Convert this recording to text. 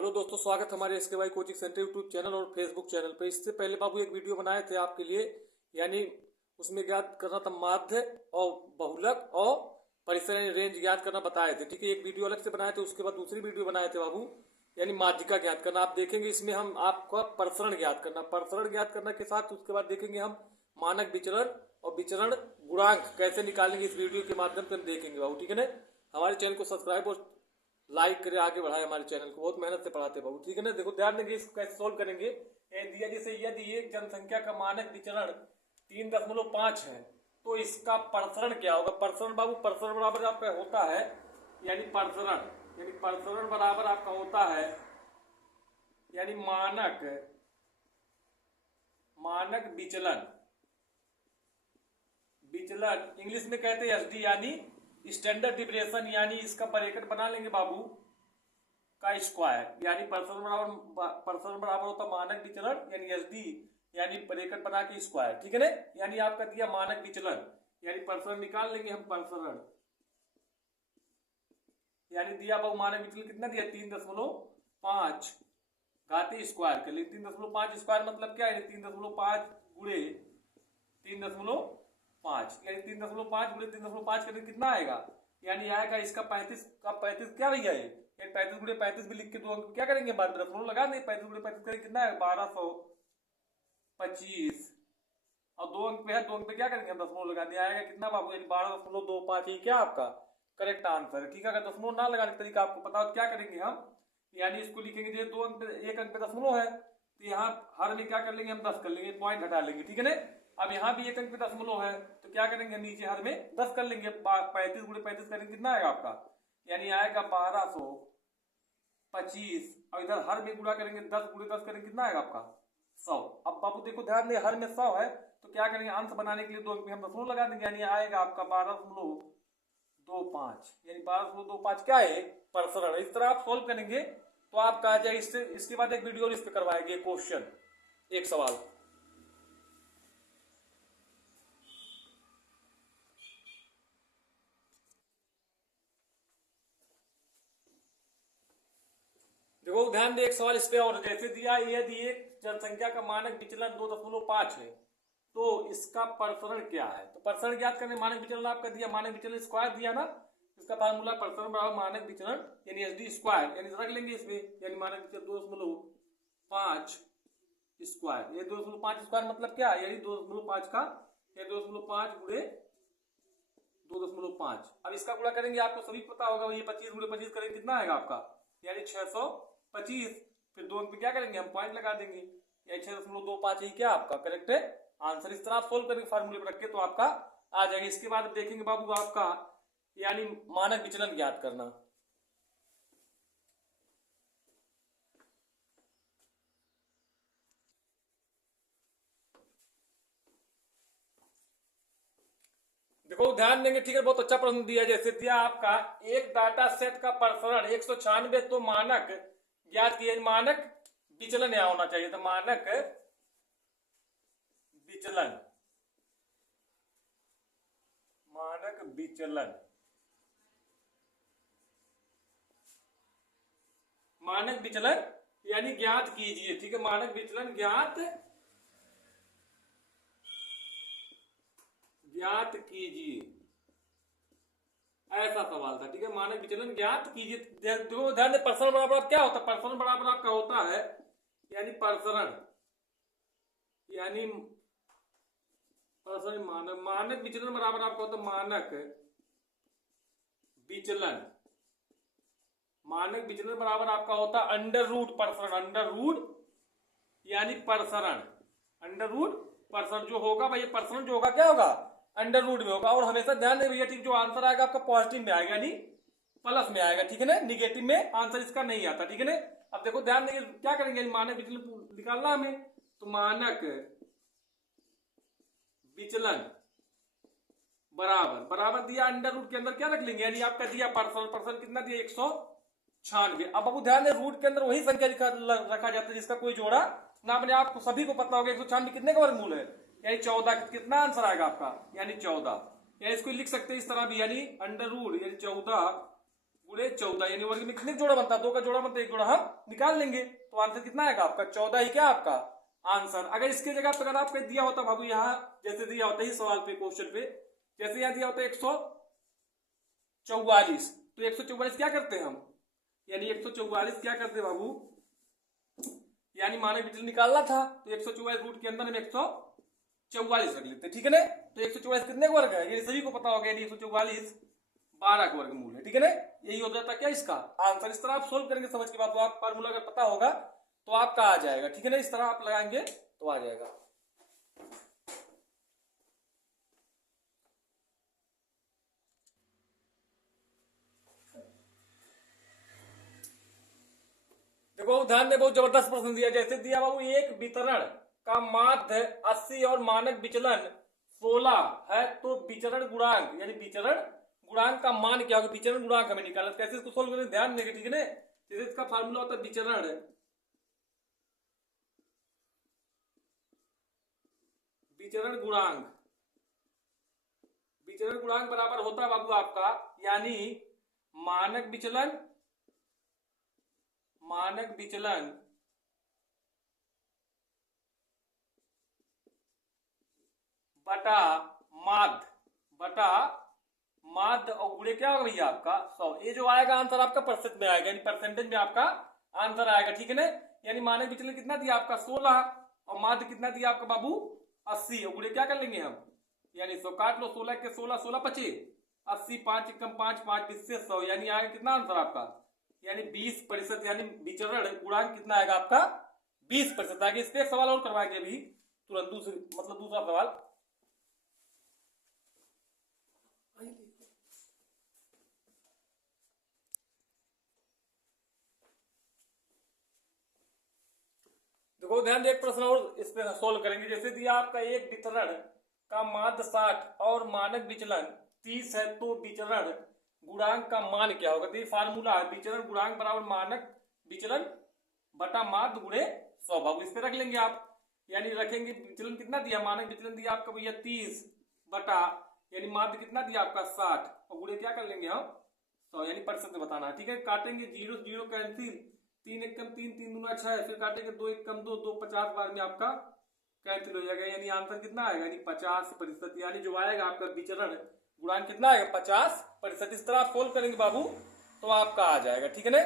Hello दोस्तों, स्वागत हमारे SK Y coaching centre YouTube channel और फेसबुक चैनल पर। इससे पहले बाबू एक वीडियो बनाए थे आपके लिए, यानी उसमें ज्ञात करना था माध्य और बहुलक और परिसर यानी रेंज ज्ञात करना बताए थे। ठीक है, एक वीडियो अलग से बनाए थे, उसके बाद दूसरी वीडियो बनाए थे बाबू, यानी माध्यिका ज्ञात करना। आप देखेंगे इसमें हम आपका प्रसरण ज्ञात करना, प्रसरण ज्ञात करने के साथ उसके बाद देखेंगे हम मानक विचलन और विचरण गुणांक कैसे निकालेंगे, इस वीडियो के माध्यम से हम देखेंगे बाबू। ठीक है ना, हमारे चैनल को सब्सक्राइब और लाइक करे, आगे बढ़ाए हमारे चैनल को, बहुत मेहनत से पढ़ाते बाबू। ठीक है ना, देखो ध्यान देंगे, इसको कैसे सोल्व करेंगे। दिया जैसे यदि एक जनसंख्या का मानक विचरण 3.5 है तो इसका प्रसरण क्या होगा। प्रसरण बाबू, प्रसरण बराबर आपका होता है, यानी प्रसरण बराबर आपका होता है यानी मानक विचलन इंग्लिश में कहते हैं एसडी, यानी स्टैंडर्ड डिविएशन, यानी इसका ब्रैकेट बना लेंगे बाबू का स्क्वायर, यानी प्रसरण बराबर होता मानक विचलन यानी एसडी, यानी ब्रैकेट बना के स्क्वायर। ठीक है ना, यानी आपका दिया मानक विचलन यानी प्रसरण निकाल लेंगे हम, प्रसरण यानी दिया बाबू मानक विचलन कितना दिया 3.5 घाती स्क्वायर के लिए 3.5 स्क्वायर मतलब क्या है 3.5 गुणे 3.5 यानी 3.5 गुणे 3.5 करके कितना आएगा, यानी आएगा इसका 35 का 35 क्या भैया ये 35 गुणे 35 भी लिख के दो क्या करेंगे बाद में दशमलव लगा देंगे। 35 गुणे 35 करेंगे कितना है 1225 और 2 अंक पे है, 2 अंक पे क्या करेंगे हम दशमलव लगा दिया, आएगा कितना बाबू यानी 12.25। ये क्या आपका करेक्ट आंसर है। ठीक है, अगर दशमलव ना लगाने का तरीका आपको पता हो क्या करेंगे हम, यानी इसको लिखेंगे जो 2 अंक पे 1 अंक पे दशमलव है तो यहाँ हर में क्या कर लेंगे हम 10 कर लेंगे, पॉइंट हटा लेंगे। ठीक है ना, अब यहाँ भी 1 अंक पे दशमलव है तो क्या करेंगे नीचे हर में 10 कर लेंगे, 35 गुणे 35 करेंगे कितना आएगा आपका, यानी आएगा 1225 और इधर हर में गुणा करेंगे 10 गुणे 10 करेंगे कितना आएगा आपका 100। अब बाबू देखो ध्यान दे, हर में 100 है तो क्या करेंगे अंश बनाने के लिए 2 अंक में हम दशमलव लगा देंगे, यानी आएगा आपका 12.25 यानी 12.25 क्या है प्रसरण। इस तरह आप सोल्व करेंगे तो आपका आ जाए। इसके बाद एक वीडियो इस पे करवाएंगे क्वेश्चन, एक सवाल। देखो ध्यान दे, एक सवाल इस पे और जैसे दिया यदि एक जनसंख्या का मानक विचलन 2.5 है तो इसका प्रसरण क्या है। तो प्रसरण ज्ञात करने मानक विचलन आपका दिया, मानक विचलन स्क्वायर दिया ना, इसका फार्मूला प्रसरण बराबर मानक विचलन यानी एसडी स्क्वायर, यानी रख लेंगे इसमें, यानी मानक विचलन 2.5 स्क्वायर। ये 2.5 स्क्वायर मतलब क्या है, यानी 2.5 का 2.5 गुणे 2.5। अब इसका गुणा करेंगे, आपको सभी पता होगा, ये 25 गुणे 25 करेंगे कितना आएगा आपका, यानी 625। फिर 2 अंक पे क्या करेंगे हम पॉइंट लगा देंगे, यानी 6.25 ही क्या आपका करेक्ट है आंसर। इस तरह आप सोल्व करेंगे फार्मूले पर रख के तो आपका आ जाएगा। इसके बाद देखेंगे बाबू आपका यानी मानक विचलन ज्ञात करना। देखो ध्यान देंगे, ठीक है, बहुत अच्छा प्रश्न दिया। जैसे दिया आपका एक डाटा सेट का प्रसरण 196 तो मानक ज्ञात किया, मानक विचलन यहाँ होना चाहिए, तो मानक विचलन यानी ज्ञात कीजिए। ठीक है, मानक विचलन ज्ञात कीजिए, ऐसा सवाल था। ठीक है, मानक विचलन ज्ञात कीजिए। देखो ध्यान दे, प्रसरण बराबर क्या होता है, प्रसरण बराबर आपका होता है यानी मानक विचलन बराबर आपका होता है मानक विचलन बराबर आपका होता है अंडर रूट प्रसरण, यानी प्रसरण जो होगा भाई, प्रसरण जो होगा क्या होगा अंडर रूट में होगा। और हमेशा ध्यान दें भैया, ठीक, जो आंसर आएगा आपका पॉजिटिव में आएगा, यानी प्लस में आएगा। ठीक है ना, निगेटिव में आंसर इसका नहीं आता। ठीक है ना, अब देखो ध्यान देंगे क्या करेंगे, मानक विचलन निकालना हमें, तो मानक विचलन बराबर दिया अंडर रूट के अंदर क्या रख लेंगे, यानी आपका दिया प्रसरण कितना दिया 196। अब बाबू ध्यान दें, रूट के अंदर वही संख्या रखा जाता है जिसका कोई जोड़ा ना बने। आपको सभी को पता होगा 196 कितने का वर्गमूल है, यानी 14। कितना आंसर आएगा आपका, यानी 14। यानी इसको लिख सकते हैं इस तरह भी, यानी अंडर रूट यानी 14 गुणे 14, यानी वर्ग में कितने जोड़ा बनता है? 2 का जोड़ा बनता है, 1 जोड़ा हम निकाल लेंगे। तो आंसर कितना आएगा आपका? 14 ही क्या आपका आंसर। अगर इसके जगह पर अगर आपको दिया होता बाबू, यहाँ जैसे दिया होता है सवाल पे, क्वेश्चन पे, जैसे यहाँ दिया होता है 144, तो 144 क्या करते हैं हम, यानी 144 क्या करते हैं बाबू, यानी मानक विचलन निकालना था, तो 144 रूट के अंदर हम 144 रख लेते, ठीक है ना। तो 144 कितने का वर्ग है, ये सभी को पता होगा, यानी 144 12 का वर्गमूल है, ठीक है ना। यही हो जाता क्या इसका आंसर। इस तरह आप सोल्व करेंगे समझ के बाद, आप फार्मूला अगर पता होगा तो आपका आ जाएगा, ठीक है ना। इस तरह आप लगाएंगे तो आ जाएगा। देखो ध्यान दे, बहुत जबरदस्त प्रश्न दिया। जैसे दिया बाबू, एक वितरण का माध्य 80 और मानक विचलन 16 है, तो विचरण गुणांक, यानी विचरण गुणांक का मान क्या होगा, विचरण गुणांक हमें निकालना। कैसे इसको सोल्व करें, ध्यान देंगे, ठीक है ना। जैसे इसका फार्मूला होता है विचरण गुणांक, विचरण गुणांक बराबर होता है बाबू आपका, यानी मानक विचलन बटा माध्य और गुणे क्या होगा भैया आपका 100। ये जो आएगा आंसर आपका परसेंट में आएगा, यानी परसेंटेज में आपका आंसर आएगा, ठीक है ना। यानी मानक विचलन कितना दिया आपका 16 और माध्य कितना दिया आपका बाबू 80, और गुणे क्या कर लेंगे हम, यानी 100 काट लो, 16 के 16, 16 25, 80, 5 एकम 5, 5 इससे 100, यानी आएगा कितना आंसर आपका, यानी 20%। यानी विचरण गुणांक कितना आएगा आपका 20%। आगे इस पे एक सवाल और करवाएंगे अभी तुरंत, दूसरा सवाल। देखो ध्यान दे, एक प्रश्न और इस पे सोल्व करेंगे। जैसे दिया आपका एक वितरण का माध्य 60 और मानक विचलन 30 है, तो विचरण गुणांक का मान क्या होगा। तो ये फार्मूला है, विचरण गुणांक बराबर मानक विचलन बटा माध्य गुणे 100। बाबू इस पे रख लेंगे आप, यानी रखेंगे विचलन कितना दिया, मानक विचलन दिया आपका भैया 30 बटा, यानी माध्य कितना दिया आपका 60, और गुणे क्या कर लेंगे हम 100, यानी प्रतिशत में बताना है, ठीक है। काटेंगे, 0 0 कैंसिल, 3 एकम 3, 3 दूना 6, फिर काटेंगे 2 एकम 2, 2 50 बार में आपका कैंसिल हो जाएगा, यानी आंसर कितना आएगा, यानी 50%। यानी जो आएगा आपका विचरण गुणांक कितना आएगा 50%। इस तरह आप सोल्व करेंगे बाबू तो आपका आ जाएगा, ठीक है ना।